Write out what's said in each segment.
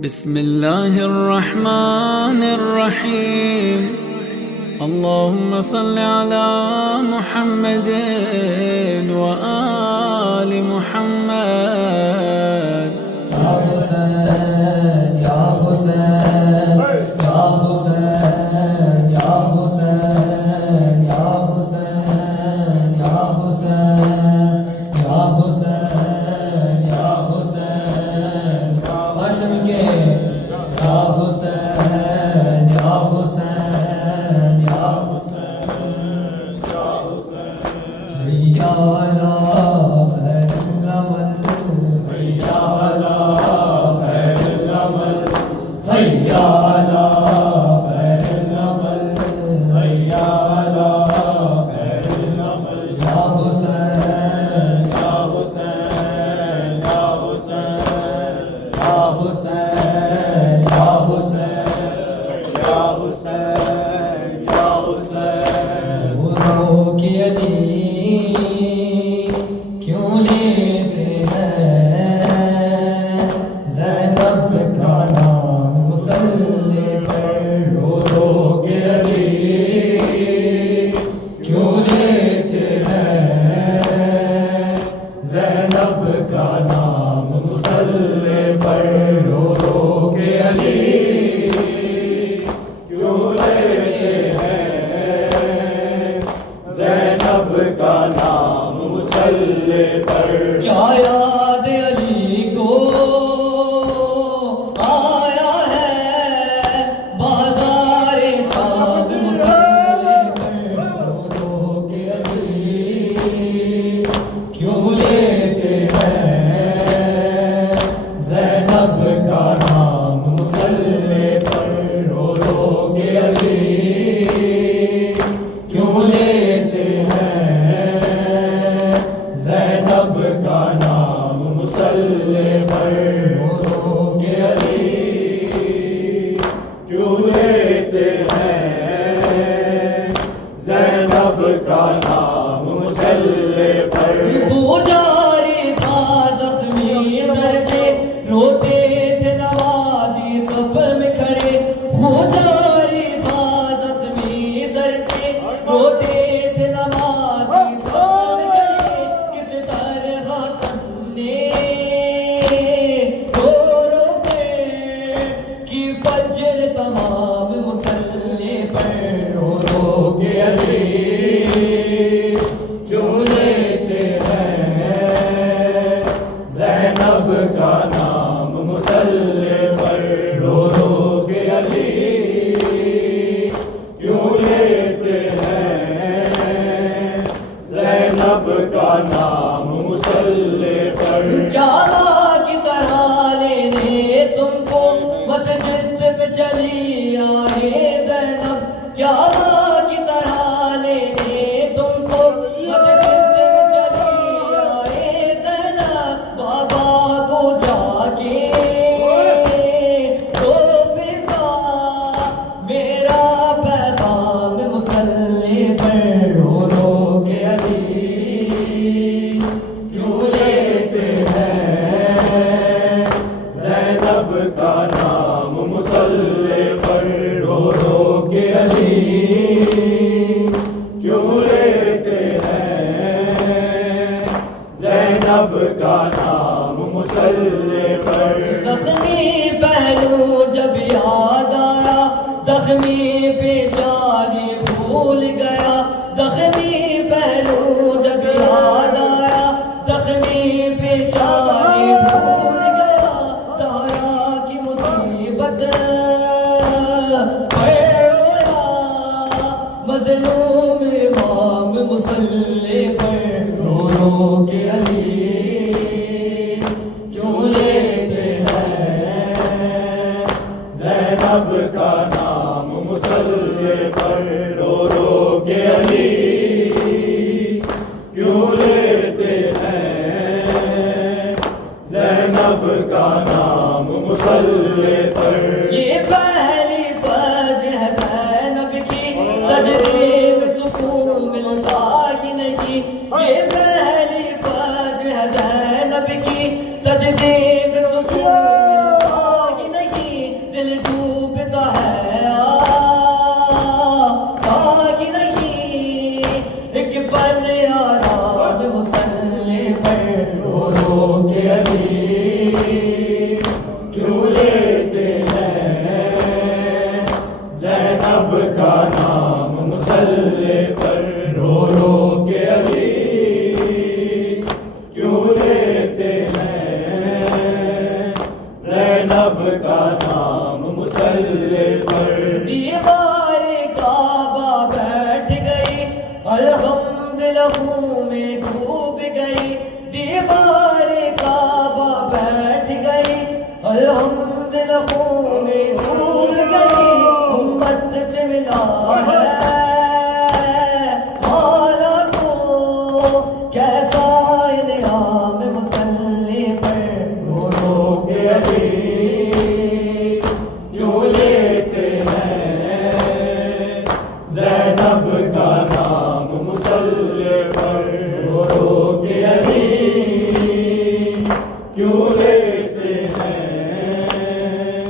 بسم الله الرحمن الرحيم اللهم صل على محمد وآل محمد. يا حسين يا حسين يا حسين يا حسين يا حسين يا حسين يا حسين يا حسين عشم کے يا حسين يا حسين يا حسين حي على خير العمل حي على خير العمل حي على خير العمل حي على خير العمل يا حسين يا حسين يا حسين يا حسين يا حسين يا حسين يا حسين ورو کی علی کیوں لیتے ہیں زینب کا نام مسلح پر رو رو کے علی کیوں لیتے ہیں زینب کا نام مسلح پر رو رو کے علی کیوں لیتے ہیں زینب کا نام مسلح پر. کیا یاد علی کو آیا ہے بازار شام مسلح پر رو رو کے علی کیوں لیتے ہیں زینب کا نام مسلح پر رو رو کے علی کیوں لیتے ہیں زینب کا نام مسلح پر رو رو کے علی کیوں لیتے ہیں زینب کا نام مسلح پر. وہ جاری تھا زخمی سر سے روتے تھے نوازی صف میں کھڑے وہ جاری تھا زخمی سر سے روتے تھے نوازی صف میں کھڑے کس طرح سن نے رو رو کے کی فجر تمام مسلح پر رو رو کے علی کیوں لیتے ہیں زینب کا نام مسلح پر رو رو کے علی کیوں لیتے ہیں زینب کا نام مسلح پر. جانا کی طرح لینے تم کو مسجد میں چلی آئے زینب جانا کی طرح لینے تم کو مسجد میں چلی آئے زینب بابا کو جا کے تو فضا میرا پیغام مسلح پر رو رو کے علی کیوں لیتے ہیں زینب کا نام مسلح پر رو رو کے علی کیوں لیتے ہیں زینب کا نام مسلح پر. زخمی پہلو جب یاد آیا زخمی پیشانی بھول گیا زخمی پہلو جب یاد آیا زخمی پیشانی بھول گیا زہرا کی مصیبت پر رویا مظلوم امام مسلح پر رو رو کے علی کیوں لیتے ہیں زینب کا نام مسلح پر رو رو کے علی کیوں لیتے ہیں زینب کا نام مسلح پر. یہ پہلی فجر ہے زینب کی سجدے میں سکون ملتا ہی نہیں یہ پہلی فجر ہے زینب کی لہو میں ڈوب گئی، دیوار کعبہ بیٹھ گئی، الحمد لہو میں ڈوب گئی، امت سے ملا ہے مولا کو کیسا انعام مسلح پر، رو رو کے علی کیوں لیتے ہیں زینب کا نام مسلح پر، رو رو کے علی کیوں لیتے ہیں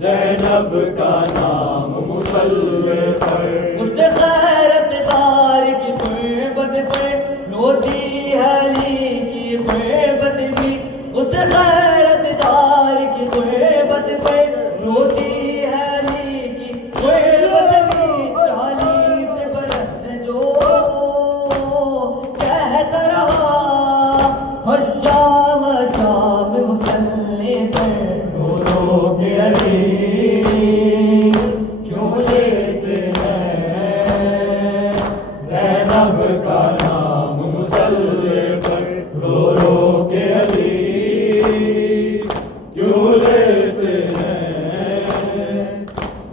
زینب کا نام مسلح پر، اس غیرت دار کی غربت پر روتی ہے علی کی غربت بھی، اس غیرت دار کی غربت پر روتی ہے علی کی غربت بھی، 40 برس جو کہتا رہا ہر شام شام مسلح پر، رو رو کے علی کیوں لیتے ہیں زینب کا نام مسلح پر، رو رو کے علی کیوں لیتے ہیں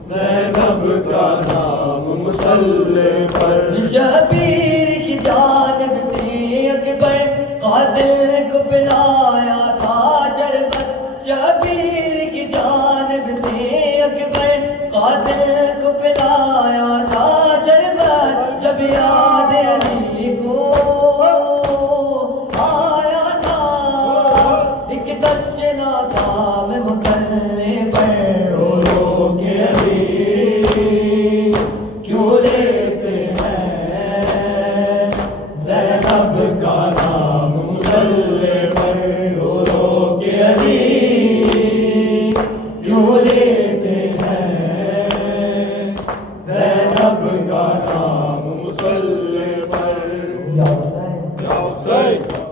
زینب کا نام مسلح پر، شبیر کی جانب سے اکبر قاتل کو پلایا تھا شربت، شبیر کی جانب سے اکبر قاتل کو پلایا تھا شربت، جب یاد علی کو آیا تھا ایک دش ناکام مسلح پر، رو رو کے علی کیوں لیتے ہیں زینب کا نام مسلح پر، رو رو کے علی کیوں لیتے ہیں زینب کا نام مسلح پر، یا حسین یا حسین